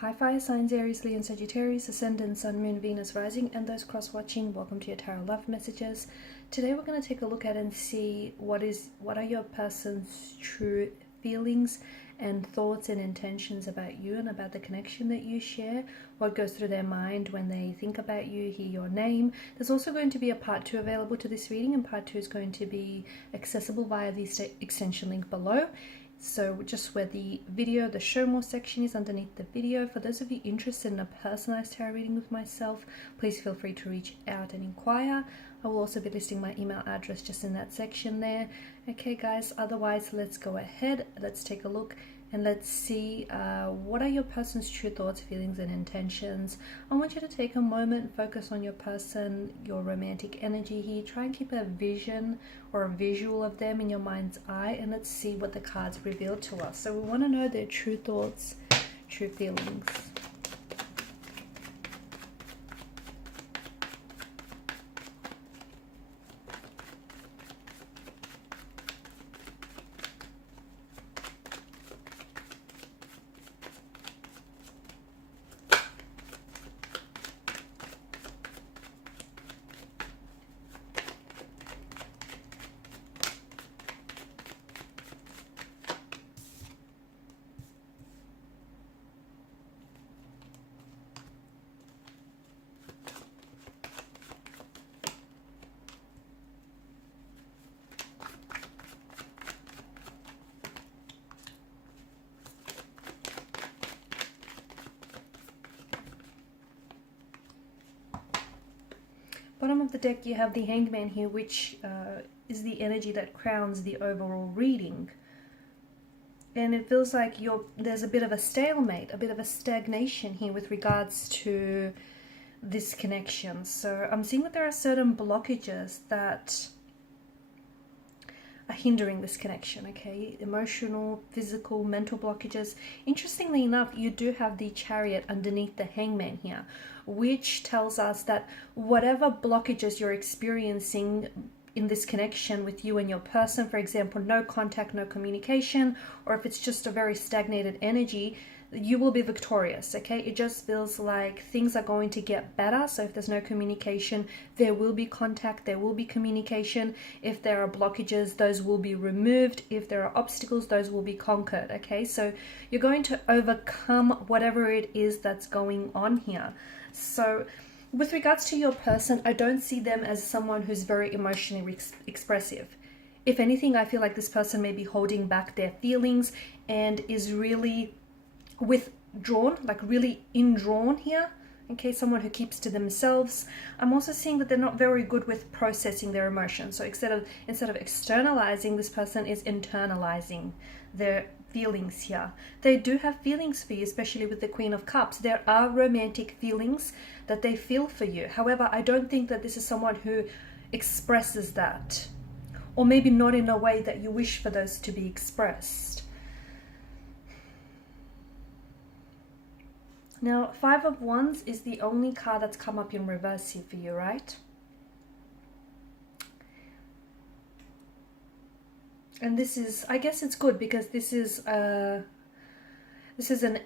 Hi fire signs, Aries, Leo and Sagittarius, Ascendant, Sun, Moon, Venus, Rising, and those cross-watching, welcome to your Tarot Love Messages. Today we're going to take a look at and see what are your person's true feelings and thoughts and intentions about you and about the connection that you share, what goes through their mind when they think about you, hear your name. There's also going to be a part 2 available to this reading, and part 2 is going to be accessible via the extension link below. So just where the show more section is underneath the video. For those of you interested in a personalized tarot reading with myself, please feel free to reach out and inquire. I will also be listing my email address just in that section there. Okay guys, otherwise let's go ahead, let's take a look and let's see what are your person's true thoughts, feelings and intentions. I want you to take a moment, focus on your person, your romantic energy here. Try and keep a vision or a visual of them in your mind's eye, and let's see what the cards reveal to us. So we want to know their true thoughts, true feelings. Bottom of the deck, you have the Hangman here, which is the energy that crowns the overall reading. And it feels like there's a bit of a stalemate, a bit of a stagnation here with regards to this connection. So I'm seeing that there are certain blockages that are hindering this connection, okay? Emotional, physical, mental blockages. Interestingly enough, you do have the Chariot underneath the Hangman here, which tells us that whatever blockages you're experiencing in this connection with you and your person, for example, no contact, no communication, or if it's just a very stagnated energy, you will be victorious, okay? It just feels like things are going to get better. So if there's no communication, there will be contact, there will be communication. If there are blockages, those will be removed. If there are obstacles, those will be conquered, okay? So you're going to overcome whatever it is that's going on here. So with regards to your person, I don't see them as someone who's very emotionally expressive. If anything, I feel like this person may be holding back their feelings and is really withdrawn, like really indrawn here, okay? Someone who keeps to themselves. I'm also seeing that they're not very good with processing their emotions. So instead of externalizing, this person is internalizing their feelings here. They do have feelings for you, especially with the Queen of Cups. There are romantic feelings that they feel for you. However, I don't think that this is someone who expresses that, or maybe not in a way that you wish for those to be expressed. Now, 5 of Wands is the only card that's come up in reverse here for you, right? And this is, I guess it's good because this is an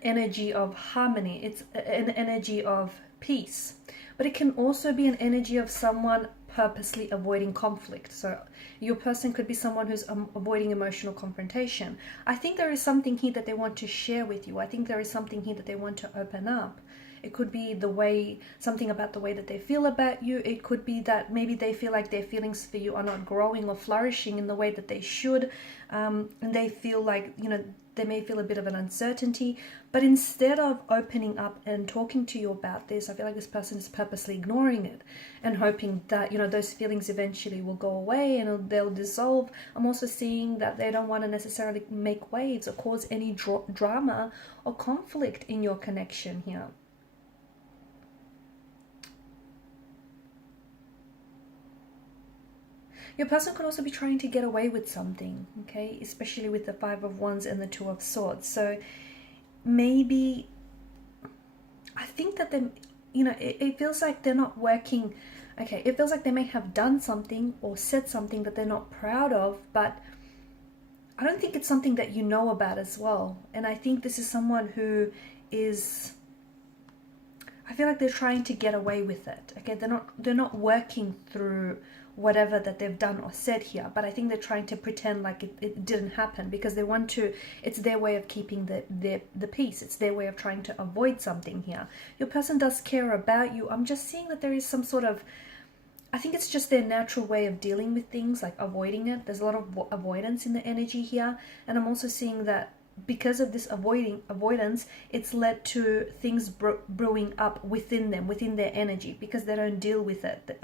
energy of harmony. It's an energy of peace. But it can also be an energy of someone purposely avoiding conflict. So your person could be someone who's avoiding emotional confrontation. I think there is something here that they want to share with you. I think there is something here that they want to open up. It could be something about the way that they feel about you. It could be that maybe they feel like their feelings for you are not growing or flourishing in the way that they should. And they feel like, they may feel a bit of an uncertainty. But instead of opening up and talking to you about this, I feel like this person is purposely ignoring it and hoping that, those feelings eventually will go away and they'll dissolve. I'm also seeing that they don't want to necessarily make waves or cause any drama or conflict in your connection here. Your person could also be trying to get away with something, okay? Especially with the 5 of Wands and the 2 of Swords. So maybe, I think that it feels like they're not working, okay? It feels like they may have done something or said something that they're not proud of, but I don't think it's something that you know about as well. And I think this is someone who is I feel like they're trying to get away with it. Okay, they're not working through whatever that they've done or said here, but I think they're trying to pretend like it didn't happen, because they want to, it's their way of keeping the peace. It's their way of trying to avoid something here. Your person does care about you. I'm just seeing that there is some sort of, I think it's just their natural way of dealing with things, like avoiding it. There's a lot of avoidance in the energy here. And I'm also seeing that because of this avoidance, it's led to things brewing up within them, within their energy, because they don't deal with it.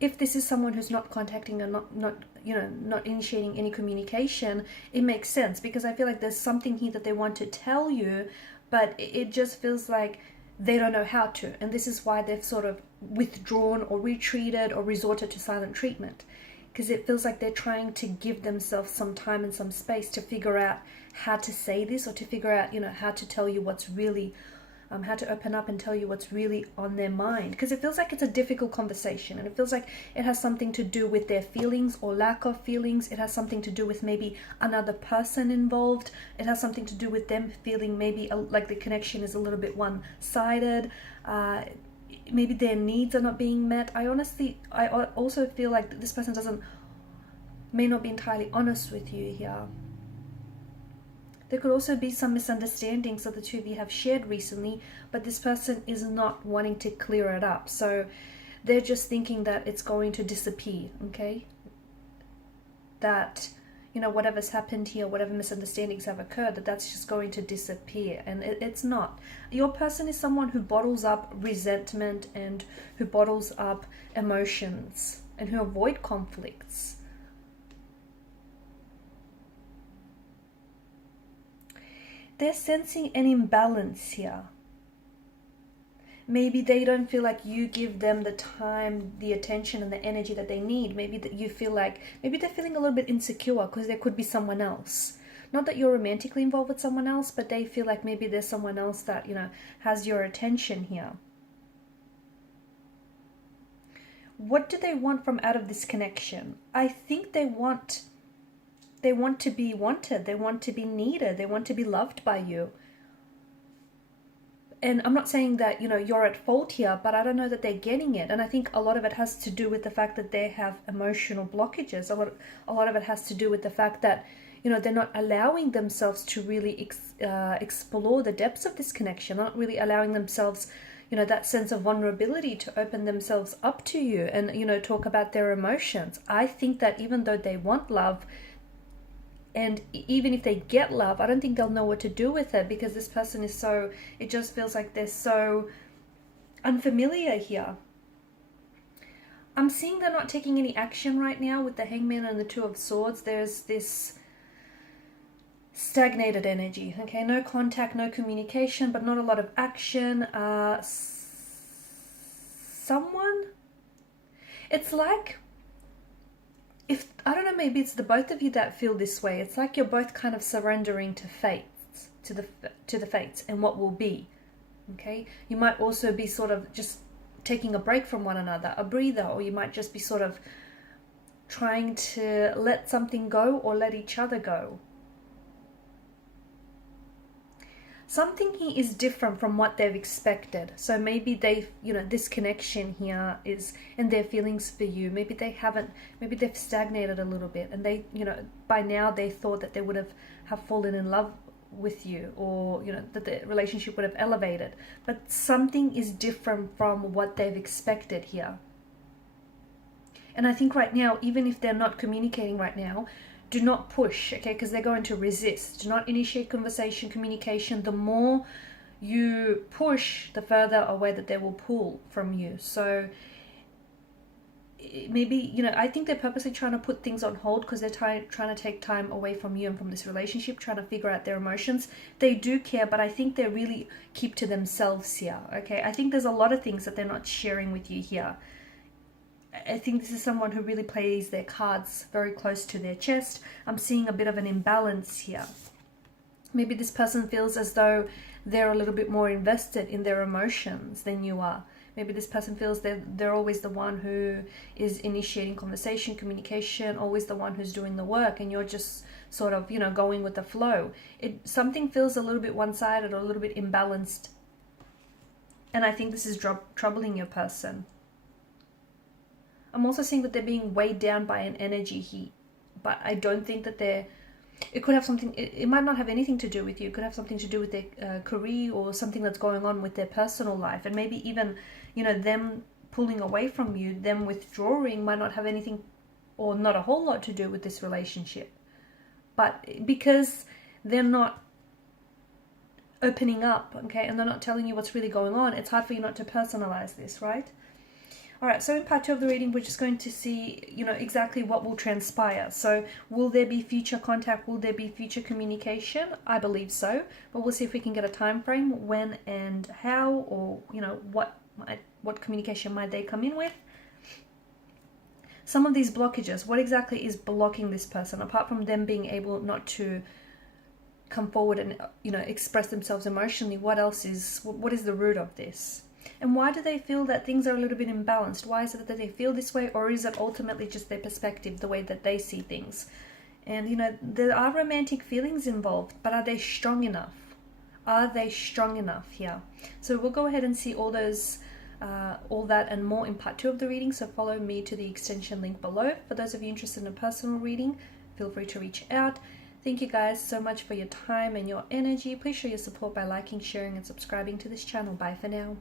If this is someone who's not contacting or not initiating any communication, it makes sense, because I feel like there's something here that they want to tell you, but it just feels like they don't know how to. And this is why they've sort of withdrawn or retreated or resorted to silent treatment, because it feels like they're trying to give themselves some time and some space to figure out how to say this, or to figure out, how to tell you what's really, how to open up and tell you what's really on their mind. Because it feels like it's a difficult conversation, and it feels like it has something to do with their feelings or lack of feelings. It has something to do with maybe another person involved. It has something to do with them feeling maybe like the connection is a little bit one-sided. Maybe their needs are not being met. I also feel like this person may not be entirely honest with you here. There could also be some misunderstandings that the two of you have shared recently, but this person is not wanting to clear it up. So they're just thinking that it's going to disappear, okay? That, whatever's happened here, whatever misunderstandings have occurred, that's just going to disappear. And it's not. Your person is someone who bottles up resentment and who bottles up emotions and who avoid conflicts. They're sensing an imbalance here. Maybe they don't feel like you give them the time, the attention, and the energy that they need. Maybe that you feel like, maybe they're feeling a little bit insecure because there could be someone else. Not that you're romantically involved with someone else, but they feel like maybe there's someone else that, has your attention here. What do they want from out of this connection? I think they want to be wanted. They want to be needed. They want to be loved by you. And I'm not saying that, you're at fault here, but I don't know that they're getting it. And I think a lot of it has to do with the fact that they have emotional blockages. A lot of it has to do with the fact that, they're not allowing themselves to really explore the depths of this connection, not really allowing themselves, that sense of vulnerability to open themselves up to you and, talk about their emotions. I think that even though they want love, and even if they get love, I don't think they'll know what to do with it, because this person is it just feels like they're so unfamiliar here. I'm seeing they're not taking any action right now with the Hangman and the Two of Swords. There's this stagnated energy, okay? No contact, no communication, but not a lot of action. It's like, I don't know, maybe it's the both of you that feel this way. It's like you're both kind of surrendering to fates, to the fates and what will be, okay? You might also be sort of just taking a break from one another, a breather, or you might just be sort of trying to let something go or let each other go. Something here is different from what they've expected. So maybe this connection here is, and their feelings for you, maybe they've stagnated a little bit, and they, by now they thought that they would have fallen in love with you, or, that the relationship would have elevated. But something is different from what they've expected here. And I think right now, even if they're not communicating right now, do not push, okay? Because they're going to resist. Do not initiate conversation, communication. The more you push, the further away that they will pull from you. So maybe, I think they're purposely trying to put things on hold because they're trying to take time away from you and from this relationship, trying to figure out their emotions. They do care, but I think they really keep to themselves here, okay? I think there's a lot of things that they're not sharing with you here. I think this is someone who really plays their cards very close to their chest. I'm seeing a bit of an imbalance here. Maybe this person feels as though they're a little bit more invested in their emotions than you are. Maybe this person feels they're always the one who is initiating conversation, communication, always the one who's doing the work, and you're just sort of, going with the flow. Something feels a little bit one-sided or a little bit imbalanced And I think this is troubling your person. I'm also seeing that they're being weighed down by an energy heat, but I don't think that it could have something, it might not have anything to do with you. It could have something to do with their career or something that's going on with their personal life. And maybe even, you know, them pulling away from you, them withdrawing might not have anything or not a whole lot to do with this relationship. But because they're not opening up, okay, and they're not telling you what's really going on, it's hard for you not to personalize this, right? All right, so in part 2 of the reading, we're just going to see, you know, exactly what will transpire. So will there be future contact? Will there be future communication? I believe so, but we'll see if we can get a time frame, when and how, or, you know, what communication might they come in with. Some of these blockages, what exactly is blocking this person, apart from them being able not to come forward and, you know, express themselves emotionally? What else is, what is the root of this? And why do they feel that things are a little bit imbalanced? Why is it that they feel this way, or is it ultimately just their perspective, the way that they see things? And, you know, there are romantic feelings involved, but are they strong enough? Are they strong enough here? So we'll go ahead and see all those, all that and more in part 2 of the reading. So follow me to the extension link below. For those of you interested in a personal reading, feel free to reach out. Thank you guys so much for your time and your energy. Please show your support by liking, sharing, and subscribing to this channel. Bye for now.